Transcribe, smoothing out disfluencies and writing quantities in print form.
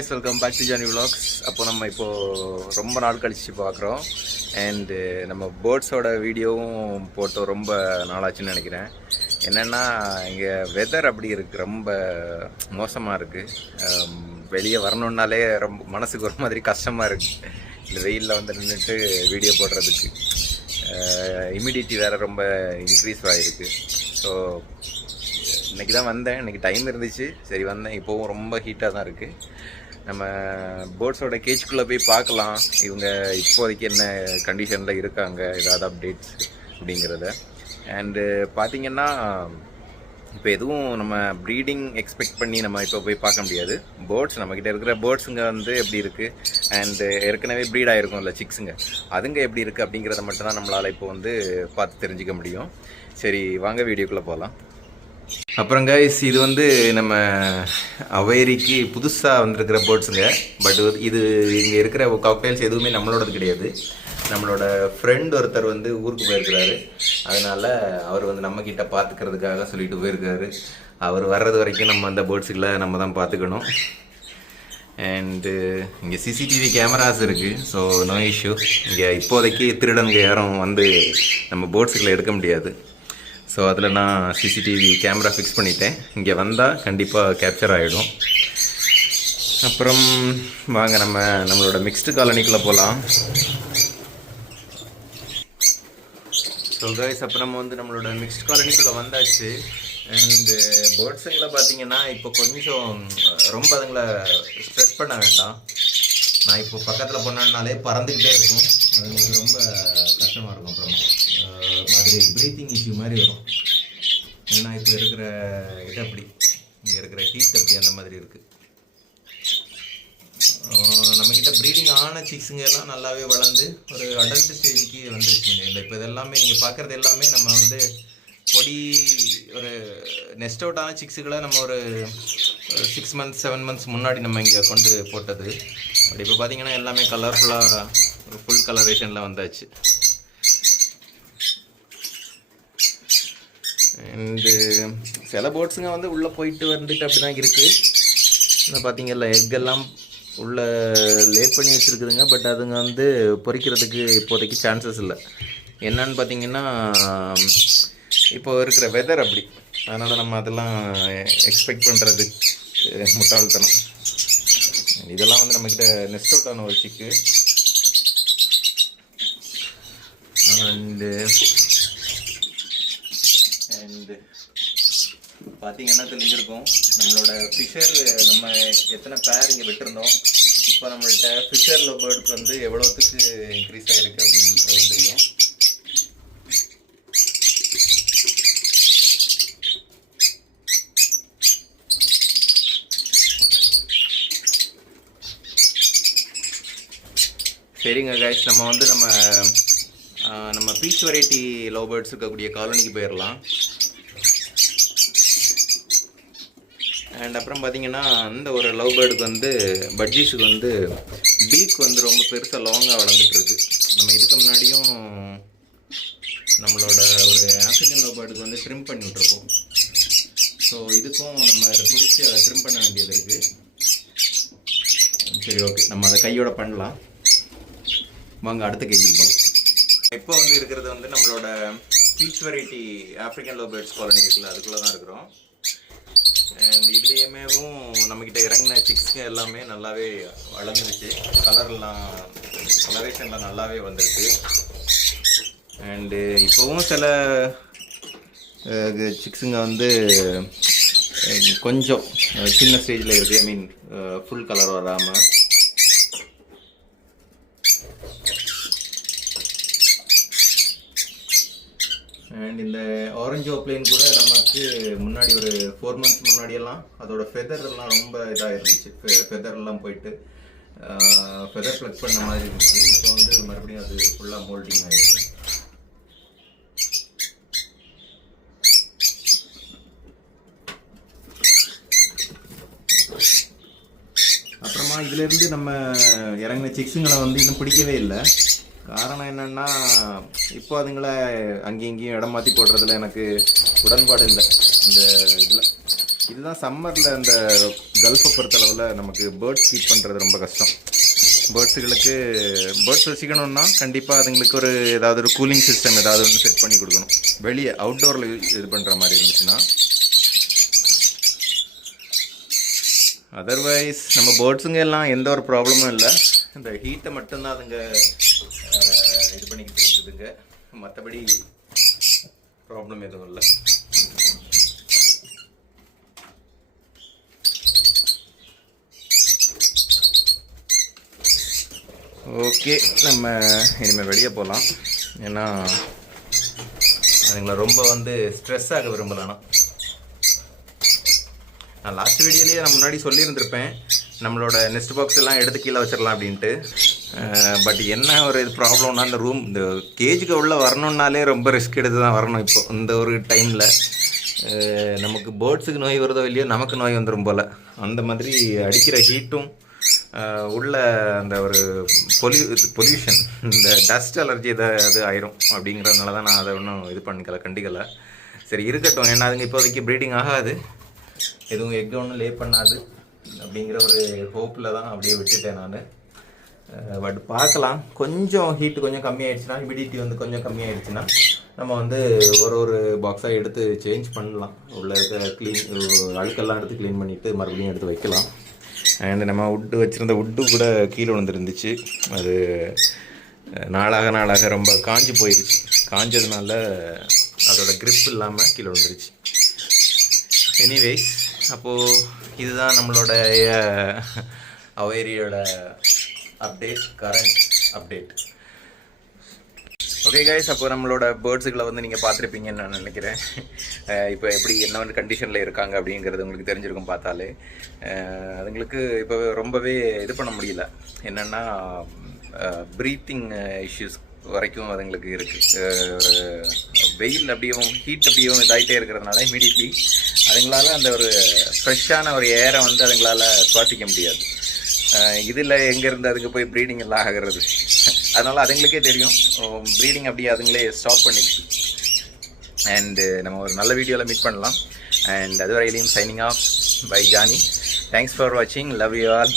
Welcome back to Johnny vlogs. அப்போ நம்ம இப்போது ரொம்ப நாள் கழித்து பார்க்குறோம். அண்டு நம்ம பேர்ட்ஸோட வீடியோவும் போட்டோம், ரொம்ப நாளாச்சுன்னு நினைக்கிறேன். என்னென்னா இங்கே வெதர் அப்படி இருக்குது, ரொம்ப மோசமாக இருக்குது. வெளியே வரணுன்னாலே ரொம்ப மனசுக்கு ஒரு மாதிரி கஷ்டமாக இருக்குது. இந்த வெயிலில் வந்து நின்றுட்டு வீடியோ போடுறதுக்கு இமிடிட்டி வேறு ரொம்ப இன்க்ரீஸ் ஆகிருக்கு. ஸோ இன்றைக்கி தான் வந்தேன், இன்றைக்கி டைம் இருந்துச்சு, சரி வந்தேன். இப்போவும் ரொம்ப ஹீட்டாக தான் இருக்குது. நம்ம பேர்ட்ஸோட கேஜ்குள்ளே போய் பார்க்கலாம், இவங்க இப்போதைக்கு என்ன கண்டிஷனில் இருக்காங்க, ஏதாவது அப்டேட்ஸ் அப்படிங்கிறத. அண்டு பார்த்திங்கன்னா இப்போ எதுவும் நம்ம ப்ரீடிங் எக்ஸ்பெக்ட் பண்ணி நம்ம இப்போ போய் பார்க்க முடியாது. பேர்ட்ஸ் நம்மக்கிட்ட இருக்கிற பேர்ட்ஸுங்க வந்து எப்படி இருக்குது, அண்டு ஏற்கனவே ப்ரீட் ஆகிருக்கும்ல சிக்ஸுங்க, அதுங்க எப்படி இருக்குது அப்படிங்கிறத மட்டும்தான் நம்மளால் இப்போ வந்து பார்த்து தெரிஞ்சிக்க முடியும். சரி வாங்க வீடியோக்குள்ளே போகலாம். அப்புறம் கைஸ், இது வந்து நம்ம அவேரிக்கு புதுசாக வந்திருக்கிற பேர்ட்ஸுங்க. பட் இது இங்கே இருக்கிற காக்டெயில்ஸ் எதுவுமே நம்மளோடது கிடையாது. நம்மளோட ஃப்ரெண்ட் ஒருத்தர் வந்து ஊருக்கு போயிருக்கிறாரு, அதனால் அவர் வந்து நம்மக்கிட்ட பார்த்துக்கிறதுக்காக சொல்லிட்டு போயிருக்காரு. அவர் வர்றது வரைக்கும் நம்ம அந்த பேர்ட்ஸுகளை நம்ம தான் பார்த்துக்கணும். அண்டு இங்கே சிசிடிவி கேமராஸ் இருக்குது, ஸோ நோ இஷ்யூ. இங்கே இப்போதைக்கு திருடனுங்க யாரும் வந்து நம்ம பேர்ட்ஸுகளை எடுக்க முடியாது. ஸோ அதில் நான் சிசிடிவி கேமரா ஃபிக்ஸ் பண்ணிட்டேன். இங்கே வந்தால் கண்டிப்பாக கேப்சர் ஆகிடும். அப்புறம் வாங்க நம்மளோட மிக்ஸ்டு காலனிக்குள்ளே போகலாம். ஸோ கைஸ், அப்புறம் வந்து நம்மளோட மிக்ஸ்டு காலனிக்குள்ளே வந்தாச்சு. அண்டு பேர்ட்ஸுங்களை பார்த்தீங்கன்னா இப்போ கொஞ்சம் ரொம்ப அதுங்களை ஸ்ட்ரெஸ் பண்ண வேண்டாம். நான் இப்போ பக்கத்தில் போனேன்னாலே பறந்துக்கிட்டே இருக்கும், அது ரொம்ப கஷ்டமாக இருக்கும். அப்புறம் மாதிரி ப்ரீத்திங் இஷ்யூ மாதிரி வரும். ஏன்னா இப்போ இருக்கிற இது அப்படி, இங்கே இருக்கிற ஹீட் அப்படி அந்த மாதிரி இருக்குது. நம்மக்கிட்ட ப்ரீடிங் ஆன சிக்ஸுங்க எல்லாம் நல்லாவே வளர்ந்து ஒரு அடல்ட் ஸ்டேஜுக்கு வந்துருச்சுங்க. இல்லை இப்போ இதெல்லாமே நீங்கள் பார்க்குறது எல்லாமே நம்ம வந்து பொடி ஒரு நெஸ்ட் அவுட் ஆன சிக்ஸுகளை நம்ம ஒரு 6 months 7 months முன்னாடி நம்ம இங்கே கொண்டு போட்டது. அப்படி இப்போ பார்த்தீங்கன்னா எல்லாமே கலர்ஃபுல்லாக ஃபுல் கலரேஷனில் வந்தாச்சு. அண்டு சில பேர்ட்ஸுங்க வந்து உள்ளே போயிட்டு வந்துட்டு அப்படி தான் இருக்குது. இந்த பார்த்தீங்கல்ல, எக்கெல்லாம் உள்ளே லே பண்ணி வச்சுருக்குதுங்க. பட் அதுங்க வந்து பொரிக்கிறதுக்கு இப்போதைக்கு சான்சஸ் இல்லை. என்னன்னு பார்த்தீங்கன்னா இப்போ இருக்கிற வெதர் அப்படி, அதனால் நம்ம அதெல்லாம் எக்ஸ்பெக்ட் பண்ணுறது முட்டாள்தனம். இதெல்லாம் வந்து நம்மக்கிட்ட நெஸ்ட் அவுட் ஆன ஒரு சிக்கு. அண்டு பார்த்தீங்கன்னா தெரிஞ்சிருக்கும், நம்மளோட ஃபிஷர் நம்ம எத்தனை பேர் இங்கே விட்டுருந்தோம். இப்போ நம்மள்கிட்ட ஃபிஷர் லவ்பேர்டுக்கு வந்து எவ்வளோத்துக்கு இன்க்ரீஸ் ஆகிருக்கு அப்படின்றது தெரியும். சரிங்க கைஸ், நம்ம வந்து நம்ம பீச் வெரைட்டி லவ்பேர்ட்ஸ் இருக்கக்கூடிய காலனிக்கு போயிடலாம். அண்ட் அப்புறம் பார்த்தீங்கன்னா அந்த ஒரு லவ் பேர்டுக்கு வந்து பட்ஜீஸுக்கு வந்து பீக் வந்து ரொம்ப பெருசாக லாங்காக வளர்ந்துட்டுருக்கு. நம்ம இதுக்கு முன்னாடியும் நம்மளோட ஒரு ஆஃப்ரிக்கன் லவ் பேர்டுக்கு வந்து ட்ரிம் பண்ணி விட்ருக்கோம். ஸோ இதுக்கும் நம்ம அதை பிடிச்சி அதை ட்ரிம் பண்ண வேண்டியது இருக்குது. சரி ஓகே, நம்ம அதை கையோட பண்ணலாம். வாங்க அடுத்த கேஜிக்கு போகலாம். இப்போ வந்து இருக்கிறது வந்து நம்மளோட beach variety African love birds colony இருக்குல்ல, அதுக்குள்ளே தான் இருக்கிறோம். அண்ட் இதுலேயுமேவும் நம்மக்கிட்ட இறங்கின சிக்ஸுங்க எல்லாமே நல்லாவே வளர்ந்துருச்சு. கலரேஷன்லாம் நல்லாவே வந்திருக்கு. அண்டு இப்போவும் சில சிக்ஸுங்க வந்து கொஞ்சம் சின்ன ஸ்டேஜில் இருக்குது. ஐ மீன் ஃபுல் கலர் வராமல். அண்ட் இந்த ஆரஞ்சு ஓப்ளைன் கூட நமக்கு முன்னாடி ஒரு 4 months முன்னாடியெல்லாம் அதோட ஃபெதர் எல்லாம் ரொம்ப இதாக இருந்துச்சு. ஃபெதர்லாம் போயிட்டு ஃபெதர் ப்ளக் பண்ண மாதிரி இருந்துச்சு. இப்போ வந்து மறுபடியும் அது ஃபுல்லாக மோல்டிங் ஆகிடுச்சு. அப்புறமா இதிலேருந்து நம்ம இறங்கின சிக்ஸுங்களை வந்து இன்னும் பிடிக்கவே இல்லை. காரணம் என்னென்னா, இப்போ அதுங்களை அங்கேயும் இங்கேயும் இடம் மாற்றி போடுறதுல எனக்கு உடன்பாடு இல்லை. இந்த இதில் இதுதான் சம்மரில் இந்த கல்ஃபை பொறுத்தளவில் நமக்கு பேர்ட்ஸ் கீப் பண்ணுறது ரொம்ப கஷ்டம். பேர்ட்ஸ் வச்சுக்கணுன்னா கண்டிப்பாக அதுங்களுக்கு ஏதாவது ஒரு கூலிங் சிஸ்டம் ஏதாவது ஒன்று செட் பண்ணி கொடுக்கணும். வெளியே அவுட்டோரில் இது பண்ணுற மாதிரி இருந்துச்சுன்னா. அதர்வைஸ் நம்ம பேர்ட்ஸுங்க எல்லாம் எந்த ஒரு ப்ராப்ளமும் இல்லை. இந்த ஹீட்டை மட்டும்தான் அதுங்க இது பண்ணிக்கிட்டு இருக்குதுங்க. மற்றபடி ப்ராப்ளம் எதுவும் இல்லை. ஓகே, நம்ம இனிமேல் வெளியே போகலாம். ஏன்னா அதுங்களை ரொம்ப ஸ்ட்ரெஸ் ஆக விரும்பலை. நான் லாஸ்ட் வீடியோலேயே நான் முன்னாடி சொல்லியிருந்திருப்பேன் நம்மளோட நெஸ்ட் பாக்ஸ் எல்லாம் எடுத்து கீழே வச்சிடலாம் அப்படின்ட்டு. பட் என்ன இது ப்ராப்ளம்னா, இந்த கேஜுக்கு உள்ளே வரணுன்னாலே ரொம்ப ரிஸ்க் எடுத்து தான் வரணும். இப்போ இந்த ஒரு டைமில் நமக்கு பேர்ட்ஸுக்கு நோய் வருதோ இல்லையோ, நமக்கு நோய் வந்துடும் போல். அந்த மாதிரி அடிக்கிற ஹீட்டும் உள்ள அந்த ஒரு பொல்யூஷன், இந்த டஸ்ட் அலர்ஜி அது ஆயிரும். அப்படிங்கிறதுனால தான் நான் அதை ஒன்றும் கண்டிக்கலை. சரி இருக்கட்டும், ஏன்னா அதுங்க இப்போதைக்கு ப்ரீடிங் ஆகாது, எதுவும் எக் ஒன்றும் லே பண்ணாது அப்படிங்கிற ஒரு ஹோப்பில் தான் அப்படியே விட்டுட்டேன் நான். பட் பார்க்கலாம், கொஞ்சம் ஹீட்டு கொஞ்சம் கம்மியாயிடுச்சுன்னா, ஹியூமிடிட்டி கொஞ்சம் கம்மியாயிடுச்சுன்னா நம்ம ஒரு பாக்ஸாக எடுத்து சேஞ்ச் பண்ணலாம். உள்ள இருக்க அழுக்கெல்லாம் எடுத்து க்ளீன் பண்ணிவிட்டு மறுபடியும் எடுத்து வைக்கலாம். அண்ட் நம்ம வச்சுருந்த வுட்டு கூட கீழே விழுந்துருந்துச்சு. அது நாளாக ரொம்ப காஞ்சி போயிடுச்சு. காஞ்சதுனால அதோட க்ரிப் இல்லாமல் கீழே விழுந்துருச்சு. எனிவேஸ், அப்போது இதுதான் நம்மளோட அவேரியோட update, current update. Okay guys, அப்போ நம்மளோட பேர்ட்ஸுகளை நீங்கள் பார்த்துருப்பீங்கன்னு நான் நினைக்கிறேன். இப்போ எப்படி என்ன கண்டிஷனில் இருக்காங்க அப்படிங்கிறது உங்களுக்கு தெரிஞ்சிருக்கும் பார்த்தாலே. அதுங்களுக்கு இப்போ ரொம்பவே இது பண்ண முடியல. என்னென்னா ப்ரீத்திங் இஷ்யூஸ் வரைக்கும் அதுங்களுக்கு இருக்குது. ஒரு வெயில் அப்படியும் ஹீட் அப்படியும் இதாகிட்டே இருக்கிறதுனால இமீடியட்லி அதுங்களால் அந்த ஒரு ஃப்ரெஷ்ஷான ஒரு ஏரை அதுங்களால் சுவாசிக்க முடியாது. இதில் எங்கேருந்து அதுக்கு போய் ப்ரீடிங் எல்லாம் ஆகிறது. அதனால் அதுங்களுக்கே தெரியும் ப்ரீடிங் அப்படியே அதுங்களே ஸ்டாப் பண்ணிடுச்சு. அண்டு நம்ம ஒரு நல்ல வீடியோவில் மீட் பண்ணலாம். அண்ட் அதுவரையிலையும் signing off bye Johnny. Thanks for வாட்சிங். Love you all.